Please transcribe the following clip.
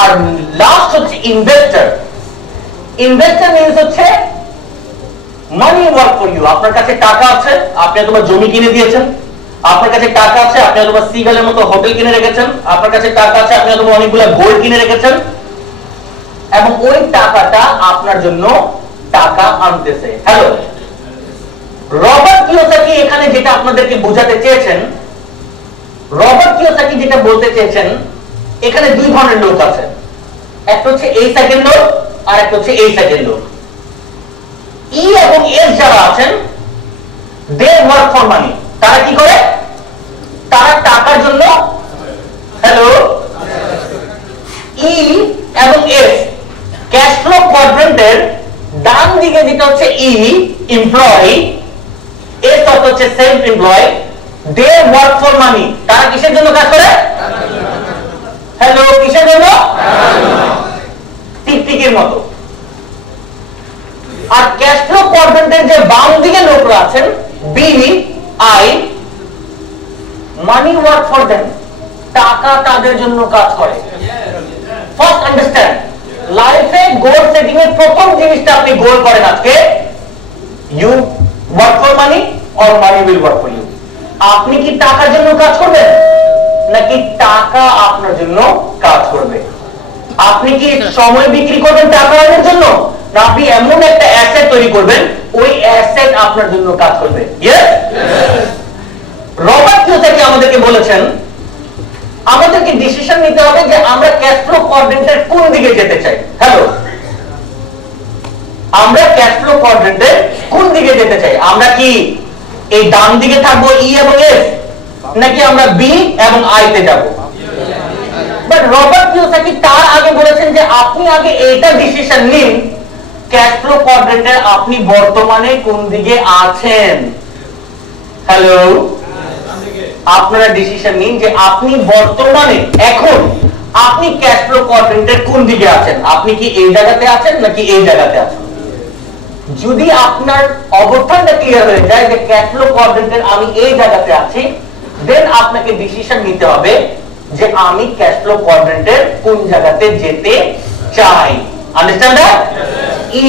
আর last হচ্ছে investor. Investor means হচ্ছে মানি work for you. আপনার কাছে টাকা আছে, আপনি তোমার জমি কিনে দিয়েছেন। আপনার কাছে টাকা আছে, আপনি তোমার সিগালের মতো হোটেল কিনে রেখেছেন। আপনার কাছে টাকা আছে, আপনি তোমার অনেকগুলো গোল্ড কিনে রেখেছেন, এবং ওই টাকাটা আপনার জন্য টাকা আনতেছে। হ্যালো, রবার্ট কিওসাকি এখানে যেটা আপনাদেরকে বোঝাতে চেয়েছেন, রবার্ট কিওসাকি যেটা বলতে চেয়েছেন, এখানে দুই ধরনের লোক আছে। একটা হচ্ছে এই সাইকেল লোক, আর একটা হচ্ছে এই সাইকেল লোক। ই এবং এস যারা আছেন, দে ওয়ার্ক ফর মানি। তারা কি করে? তারা টাকার জন্য, হ্যালো, ই এবং এস ক্যাশ ফ্লো কোয়াড্রেন্টের ডান দিকে যেটা হচ্ছে ই এমপ্লয়ি, এস অর্থ হচ্ছে self employ, they work for money. তারা কিসের জন্য কাজ করে? হ্যালো, কিসের জন্য? টিকটিকির মতো। আর ক্যাশ ফ্লো কোয়াড্রেন্টের যে বাম দিকে লোকরা আছেন, B I, money work for them, টাকা তাদের জন্য কাজ করে। ফার্স্ট আন্ডারস্ট্যান্ড, লাইফে গোল সেটিং এর প্রথম জিনিসটা আপনি গোল করেন আজকে, you work for money or money will work for you. আপনি কি টাকার জন্য কাজ করবেন, নাকি টাকা আপনার জন্য কাজ করবে? আপনি কি সময় বিক্রি করবেন টাকা অর্জনের জন্য, না আপনি এমন একটা অ্যাসেট তৈরি করবেন ওই অ্যাসেট আপনার জন্য কাজ করবে? ইয়েস। রবার্ট কিওসাকি আমাদেরকে বলেছেন আমাদেরকে ডিসিশন নিতে হবে যে আমরা ক্যাশ ফ্লো কোয়াড্রেন্টের কোন দিকে যেতে চাই। হ্যালো, আমরা ক্যাশ ফ্লো কোয়াড্রেন্টের কোন দিকে যেতে চাই? আমরা কি এই ডান দিকে থাকবো ই এবং এস, নাকি আমরা বি এবং আই তে যাব? বাট রবার্ট কিওসাকি তার আগে বলেছেন যে আপনি আগে এইটা ডিসিশন নিন, ক্যাশ ফ্লো কোয়াড্রেন্টের আপনি বর্তমানে কোন দিকে আছেন। হ্যালো, আপনারা ডিসিশন নিন যে আপনি বর্তমানে এখন আপনি ক্যাশ ফ্লো কোয়াড্রেন্টের কোন দিকে আছেন। আপনি কি এই জায়গাতে আছেন নাকি এই জায়গাতে আছেন? যদি আপনার অবস্থানটা ক্লিয়ার হয়ে যায় যে ক্যাশ ফ্লো কোয়াড্রেন্টের আমি এই জায়গাতে আছি, দেন আপনাকে ডিসিশন নিতে হবে যে আমি ক্যাশ ফ্লো কোয়াড্রেন্টের কোন জায়গাতে যেতে চাই। Understand that? ই